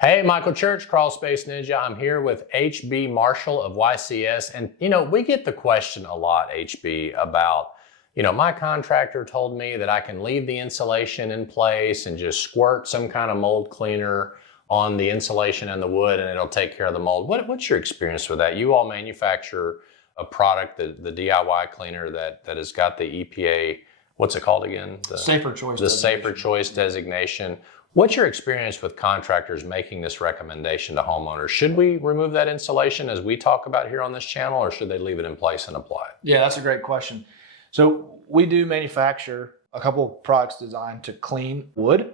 Hey, Michael Church, Crawl Space Ninja. I'm here with HB Marshall of YCS. And, we get the question a lot, HB, about, my contractor told me that I can leave the insulation in place and just squirt some kind of mold cleaner on the insulation and the wood and it'll take care of the mold. What's your experience with that? You all manufacture a product, the DIY cleaner that has got the EPA, what's it called again? Safer Choice. The Safer Choice designation. What's your experience with contractors making this recommendation to homeowners? Should we remove that insulation as we talk about here on this channel, or should they leave it in place and apply it? Yeah, that's a great question. So we do manufacture a couple of products designed to clean wood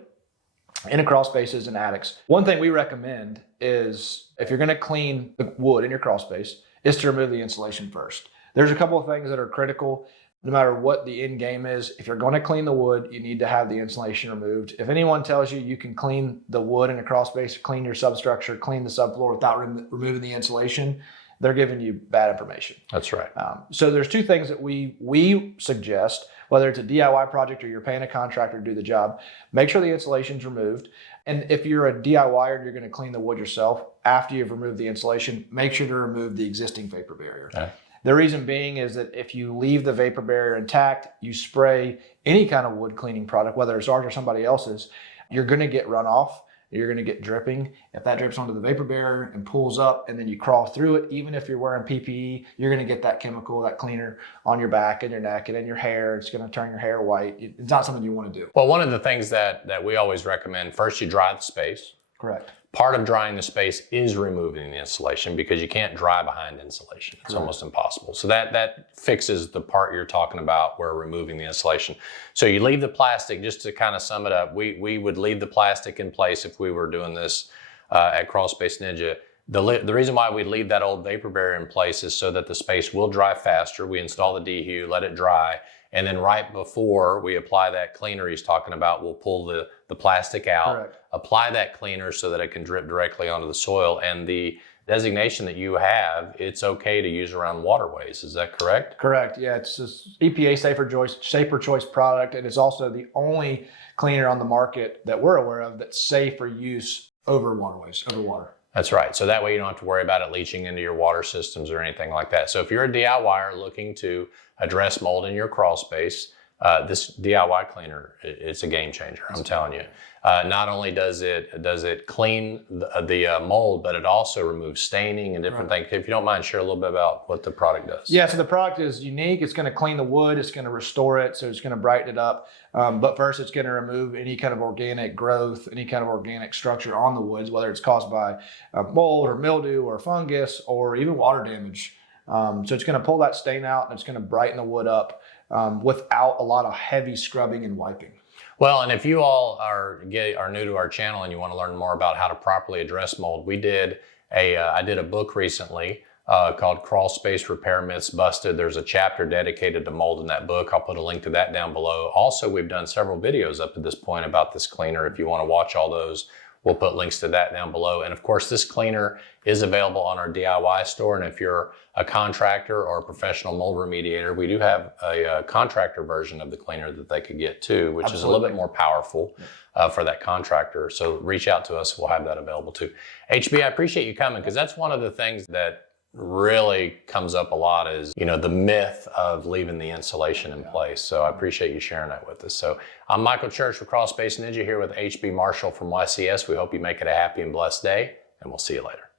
in crawl spaces and attics. One thing we recommend is if you're going to clean the wood in your crawl space is to remove the insulation first. There's a couple of things that are critical. No matter what the end game is, if you're going to clean the wood, you need to have the insulation removed. If anyone tells you you can clean the wood in a crawl space, clean your substructure, clean the subfloor without removing the insulation, they're giving you bad information. That's right. So there's two things that we suggest, whether it's a DIY project or you're paying a contractor to do the job, make sure the insulation's removed. And if you're a DIYer and you're going to clean the wood yourself, after you've removed the insulation, make sure to remove the existing vapor barrier. Okay. The reason being is that if you leave the vapor barrier intact, you spray any kind of wood cleaning product, whether it's ours or somebody else's, you're going to get runoff, you're going to get dripping. If that drips onto the vapor barrier and pulls up and then you crawl through it, even if you're wearing PPE, you're going to get that chemical, that cleaner on your back and your neck and in your hair. It's going to turn your hair white. It's not something you want to do. Well, one of the things that we always recommend, first you dry the space. Correct. Part of drying the space is removing the insulation because you can't dry behind insulation. It's almost impossible. So that fixes the part you're talking about where removing the insulation. So you leave the plastic, just to kind of sum it up, we would leave the plastic in place if we were doing this at Crawl Space Ninja. The reason why we leave that old vapor barrier in place is so that the space will dry faster. We install the dehu, let it dry, and then right before we apply that cleaner he's talking about, we'll pull the plastic out, correct, apply that cleaner so that it can drip directly onto the soil. And the designation that you have, it's okay to use around waterways. Is that correct? Correct. Yeah, it's this EPA Safer Choice product, and it's also the only cleaner on the market that we're aware of that's safe for use over waterways, over water. That's right. So that way you don't have to worry about it leaching into your water systems or anything like that. So if you're a DIYer looking to address mold in your crawl space, this DIY cleaner, it's a game changer, I'm telling you. Not only does it clean the mold, but it also removes staining and different things. If you don't mind, share a little bit about what the product does. Yeah, so the product is unique. It's going to clean the wood. It's going to restore it. So it's going to brighten it up. But first, it's going to remove any kind of organic growth, any kind of organic structure on the woods, whether it's caused by mold or mildew or fungus or even water damage. So it's going to pull that stain out and it's going to brighten the wood up without a lot of heavy scrubbing and wiping. Well, and if you all are new to our channel and you want to learn more about how to properly address mold, I did a book recently called Crawl Space Repair Myths Busted. There's a chapter dedicated to mold in that book. I'll put a link to that down below. Also, we've done several videos up to this point about this cleaner. If you want to watch all those, we'll put links to that down below. And of course, this cleaner is available on our DIY store. And if you're a contractor or a professional mold remediator, we do have a contractor version of the cleaner that they could get too, which is a little bit more powerful for that contractor. So reach out to us. We'll have that available too. HB, I appreciate you coming because that's one of the things that really comes up a lot is, the myth of leaving the insulation in place. So I appreciate you sharing that with us. So I'm Michael Church with Crawl Space Ninja here with HB Marshall from YCS. We hope you make it a happy and blessed day, and we'll see you later.